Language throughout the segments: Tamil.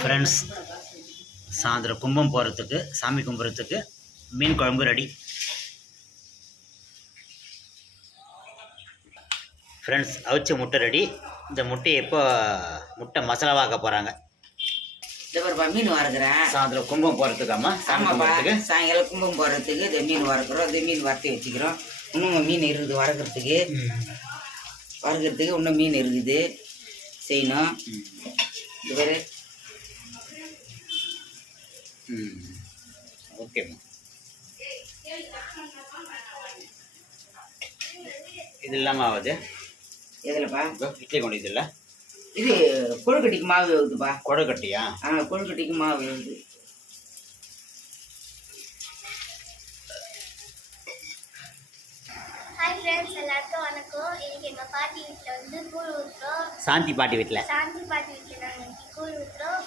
ஃப்ரெண்ட்ஸ் சாயந்தரம் கும்பம் போகிறதுக்கு சாமி கும்பிட்றதுக்கு மீன் குழம்பு ரெடி ஃப்ரெண்ட்ஸ் அவிச்ச முட்டை ரெடி இந்த முட்டையை எப்போ முட்டை மசாலாவாக்க போகிறாங்க இந்த பாருப்பா மீன் வறுக்கிறேன் சாயந்தரம் கும்பம் போகிறதுக்காமா சாமி ஆமாப்பா சாயங்காலம் கும்பம் போடுறதுக்கு இந்த மீன் வறுக்கிறோம். இந்த மீன் வறுத்து வச்சுக்கிறோம். இன்னும் மீன் இருக்குது வறுக்கிறதுக்கு. வறுக்கிறதுக்கு இன்னும் மீன் இருக்குது. செய்யணும். இது இது இல்லாமல் ஆகுது. எதுலப்பா? இதோ இட்லி கொண்டு இது இல்லை. இது கொழுக்கட்டிக்கு மாவு வேகுதுப்பா கொடைக்கட்டியா ஆ கொழுக்கட்டிக்கு மாவு வேகுது எல்லாருக்கும் வணக்கம். இன்னைக்கு எங்கள் பாட்டி வீட்டில் வந்து கூழ் ஊற்றுறோம் சாந்தி பாட்டி வீட்டில் சாந்தி பாட்டி வீட்டில் நாங்கள் இன்னைக்கு கூழ் ஊற்றுறோம்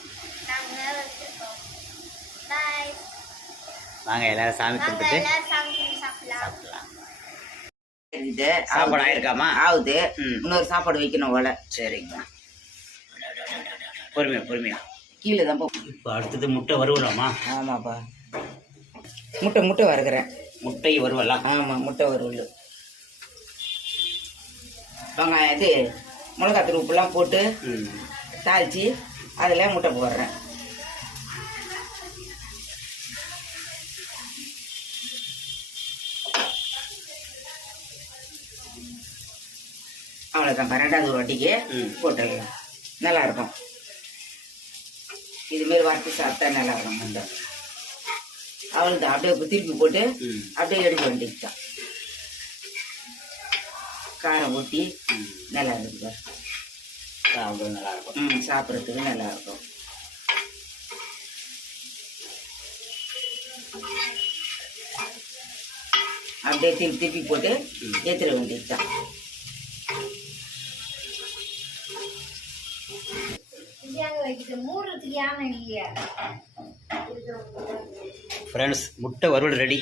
நாங்கள் வச்சுருக்கோம் பாய் வாங்க எல்லாரும் சாமி கும்பிட்டு சாப்பிடலாம். இருக்குது சாப்பாடு ஆயிருக்காமா? ஆகுது. ம். இன்னொரு சாப்பாடு வைக்கணும் போல. சரிங்கம்மா. பொறுமையா பொறுமையா. கீழே தான் இப்போ அடுத்தது முட்டை வறுவலாமா ஆமாப்பா. முட்டை முட்டை வறுக்கிறேன். முட்டை வறுவலாம் ஆமாம் முட்டை வறுவல் வெங்காயம் இது மிளகாத்தூள் உப்புலாம் போட்டு ம். தாளித்து அதில் முட்டை போடுறேன். ஒரு வாட்டிக்கு ம். போட்டுடலாம் நல்லா இருக்கும் இதுமாரி வறுத்து சாப்பிட்டா நல்லா இருக்கும் முட்டை அவ்வளோதான் அப்படியே திருப்பி போட்டு அப்படியே எடுக்க வேண்டியதுதான். காரம் ஊற்றி ம். நல்லா இருக்குது சாப்பிட நல்லா இருக்கும் ம் சாப்பிட்றதுக்கு நல்லா இருக்கும் அப்படியே திருப்பி திருப்பி போட்டு ம். ஏற்றிட வேண்டியது தான் ஃப்ரெண்ட்ஸ் முட்டை வறுவல் ரெடி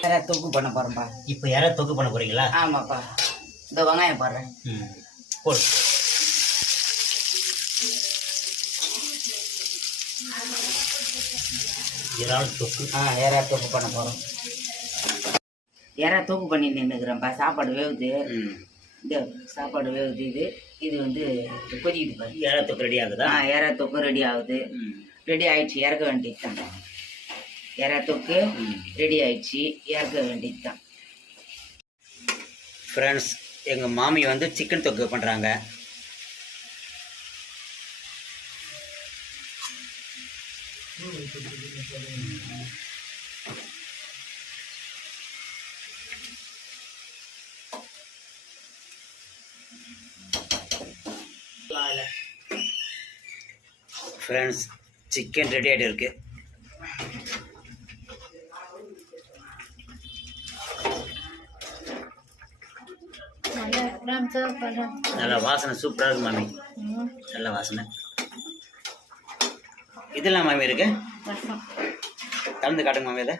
வேற தொக்கு பண்ண போகிறேன்ப்பா இப்போ யாராவது தொக்கு பண்ண போறீங்களா? ஆமாப்பா. இந்த வெங்காயம் போடுறேன் ம் போடு. இறால் தொக்கு? ஆ எறா தொக்கு பண்ண போகிறோம் எறா தொக்கு பண்ணி நின்றுக்கிறேன்ப்பா சாப்பாடு வேகுது இந்த சாப்பாடு வேகுது இது. இது வந்து கொதிக்குது பாரு இறால் தொக்கு ரெடி ஆகுதா? ஆ எறா தொக்கு ரெடி ஆகுது. ரெடி ஆயிடுச்சு இறக்க வேண்டியது தான் எறா தொக்கு ரெடி ஆயிடுச்சு இறக்க வேண்டியது தான் ஃப்ரெண்ட்ஸ் எங்கள் மாமி வந்து சிக்கன் தொக்கு பண்ணுறாங்க ஃப்ரெண்ட்ஸ் சிக்கன் ரெடி ஆகிட்டு இருக்கு. நல்லா வாசனை சூப்பராக இருக்கு மாமி. நல்ல வாசனை. இதெல்லாம் மாமி இருக்கு? கலந்து காட்டுங்க மாமி அதை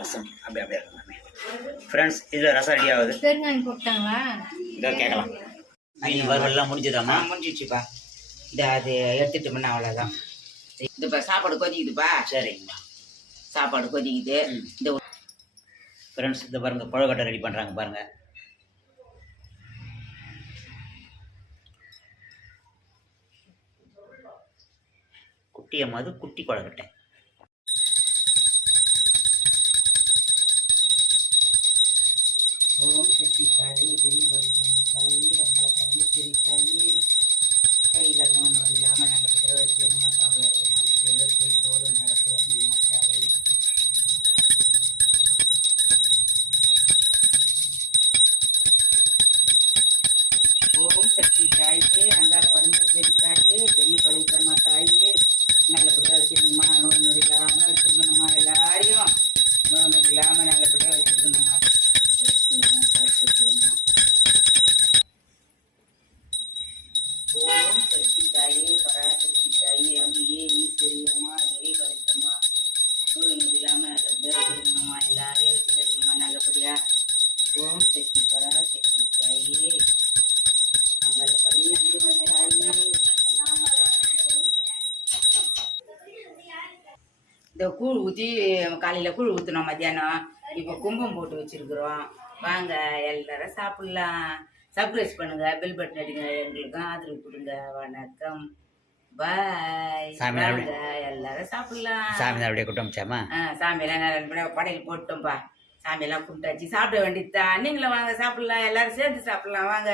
ரசம். அப்படியே அப்படியே இருக்கு மாமி. ஃப்ரெண்ட்ஸ் இதில் ரசம் ரெடி ஆகுது. இதோ கேட்கலாம். மீன் வறுவல்லாம் முடிஞ்சதாம்மா? முடிஞ்சிச்சுப்பா இந்த அது எடுத்துட்டு முன்ன அவ்வளோதான் இந்த இப்போ சாப்பாடு கொதிக்குதுப்பா சரிங்கம்மா. சாப்பாடு கொதிக்குது. இந்த ஃப்ரெண்ட்ஸ் இந்த பாருங்க கொழக்கட்டை ரெடி பண்ணுறாங்க பாருங்க. குட்டி அம்மாது குட்டி கொழக்கட்டை ஓம் சக்தி தாயி பெரிய பலித்தம்மா தாயி அம்பல கர்ம சரி தாயி இந்த கூழ் ஊற்றி காலையில் கூழ் ஊற்றினோம் மத்தியானம். இப்போ கும்பம் போட்டு வச்சிருக்கிறோம். வாங்க எல்லாரும் சாப்பிட்லாம். சர்ப்ரைஸ் பண்ணுங்க. பெல் பட்டன் அடிங்க. எங்களுக்கும் ஆதரவு கொடுங்க. வணக்கம். பாய் சாமி எல்லாரும் சாப்பிட்லாம். சாமி அப்படியே குட்டமிச்சாமா ஆ சாமியெல்லாம் நல்லபடியா படையல் போட்டோம்ப்பா சாமியெல்லாம் கும்பிட்டாச்சு. சாப்பிட வேண்டியதுதான். நீங்களும் வாங்க சாப்பிடலாம். எல்லாரும் சேர்ந்து சாப்பிடலாம். வாங்க.